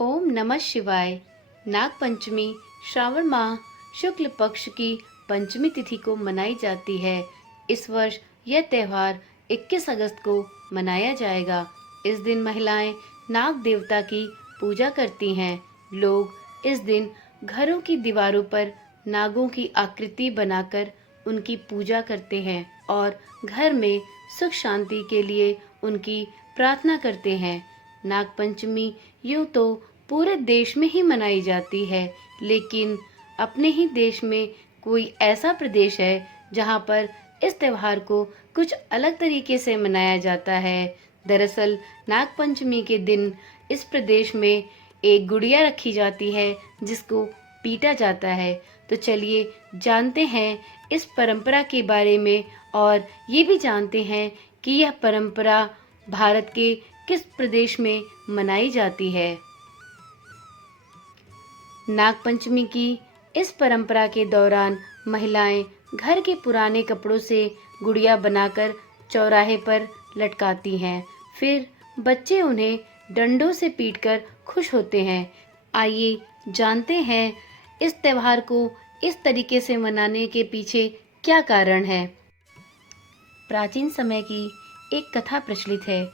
ओम नमः शिवाय। नाग पंचमी श्रावण माह शुक्ल पक्ष की पंचमी तिथि को मनाई जाती है। इस वर्ष यह त्योहार 21 अगस्त को मनाया जाएगा। इस दिन महिलाएं नाग देवता की पूजा करती हैं। लोग इस दिन घरों की दीवारों पर नागों की आकृति बनाकर उनकी पूजा करते हैं और घर में सुख शांति के लिए उनकी प्रार्थना करते हैं। नाग पंचमी यूं तो पूरे देश में ही मनाई जाती है, लेकिन अपने ही देश में कोई ऐसा प्रदेश है जहां पर इस त्योहार को कुछ अलग तरीके से मनाया जाता है। दरअसल नाग पंचमी के दिन इस प्रदेश में एक गुड़िया रखी जाती है जिसको पीटा जाता है। तो चलिए जानते हैं इस परंपरा के बारे में और ये भी जानते हैं कि यह परंपरा भारत के किस प्रदेश में मनाई जाती है। नाग पंचमी की इस परंपरा के दौरान महिलाएं घर के पुराने कपड़ों से गुड़िया बनाकर चौराहे पर लटकाती हैं। फिर बच्चे उन्हें डंडों से पीटकर खुश होते हैं। आइए जानते हैं इस त्योहार को इस तरीके से मनाने के पीछे क्या कारण है। प्राचीन समय की एक कथा प्रचलित है।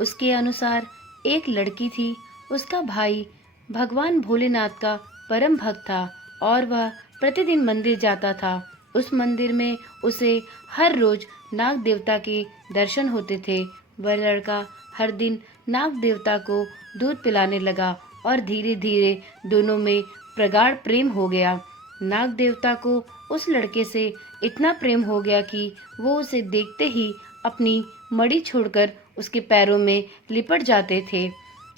उसके अनुसार एक लड़की थी। उसका भाई भगवान भोलेनाथ का परम भक्त था और वह प्रतिदिन मंदिर जाता था। उस मंदिर में उसे हर रोज नाग देवता के दर्शन होते थे। वह लड़का हर दिन नाग देवता को दूध पिलाने लगा और धीरे धीरे दोनों में प्रगाढ़ प्रेम हो गया। नाग देवता को उस लड़के से इतना प्रेम हो गया कि वो उसे देखते ही अपनी मड़ी छोड़कर उसके पैरों में लिपट जाते थे।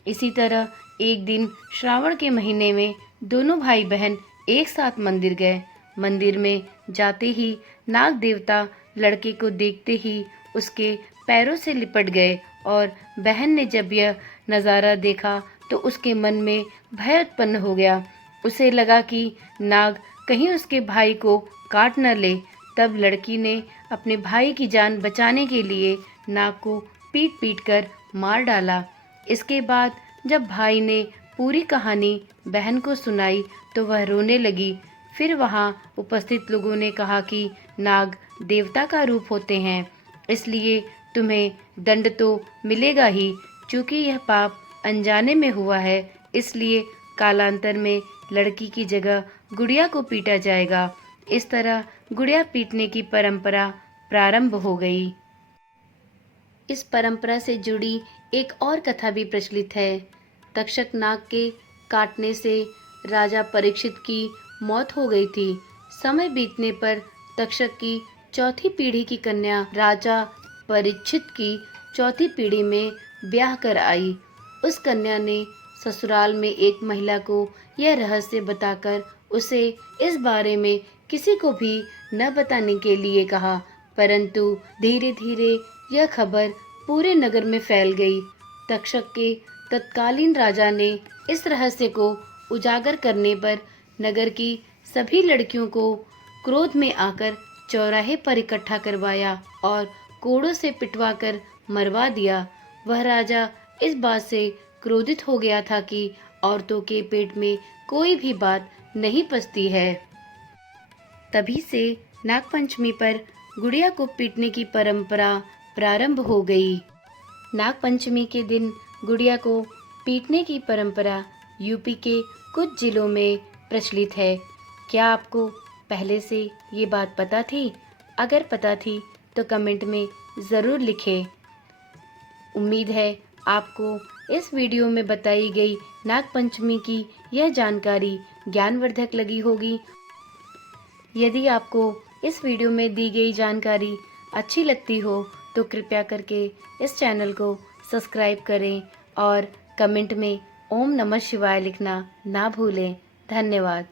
इसी तरह एक दिन श्रावण के महीने में दोनों भाई बहन एक साथ मंदिर गए। मंदिर में जाते ही नाग देवता लड़के को देखते ही उसके पैरों से लिपट गए और बहन ने जब यह नज़ारा देखा तो उसके मन में भय उत्पन्न हो गया। उसे लगा कि नाग कहीं उसके भाई को काट न ले। तब लड़की ने अपने भाई की जान बचाने के लिए नाग को पीट पीट कर मार डाला। इसके बाद जब भाई ने पूरी कहानी बहन को सुनाई तो वह रोने लगी। फिर वहां उपस्थित लोगों ने कहा कि नाग देवता का रूप होते हैं, इसलिए तुम्हें दंड तो मिलेगा ही। चूंकि यह पाप अनजाने में हुआ है, इसलिए कालांतर में लड़की की जगह गुड़िया को पीटा जाएगा। इस तरह गुड़िया पीटने की परंपरा प्रारंभ हो गई। इस परंपरा से जुड़ी एक और कथा भी प्रचलित है। तक्षक नाग के काटने से राजा परीक्षित की मौत हो गई थी। समय बीतने पर तक्षक की चौथी पीढ़ी की कन्या राजा परीक्षित की चौथी पीढ़ी में ब्याह कर आई। उस कन्या ने ससुराल में एक महिला को यह रहस्य बताकर उसे इस बारे में किसी को भी न बताने के लिए कहा, परंतु धीरे धीरे यह खबर पूरे नगर में फैल गई। तक्षक के तत्कालीन राजा ने इस रहस्य को उजागर करने पर नगर की सभी लड़कियों को क्रोध में आकर चौराहे पर इकट्ठा करवाया और कोड़ों से पिटवाकर मरवा दिया। वह राजा इस बात से क्रोधित हो गया था कि औरतों के पेट में कोई भी बात नहीं पचती है। तभी से नागपंचमी पर गुड़िया को पीटने की परंपरा प्रारंभ हो गई। नागपंचमी के दिन गुड़िया को पीटने की परंपरा यूपी के कुछ जिलों में प्रचलित है। क्या आपको पहले से ये बात पता थी? अगर पता थी तो कमेंट में ज़रूर लिखें। उम्मीद है आपको इस वीडियो में बताई गई नागपंचमी की यह जानकारी ज्ञानवर्धक लगी होगी। यदि आपको इस वीडियो में दी गई जानकारी अच्छी लगती हो तो कृपया करके इस चैनल को सब्सक्राइब करें और कमेंट में ओम नमः शिवाय लिखना ना भूलें। धन्यवाद।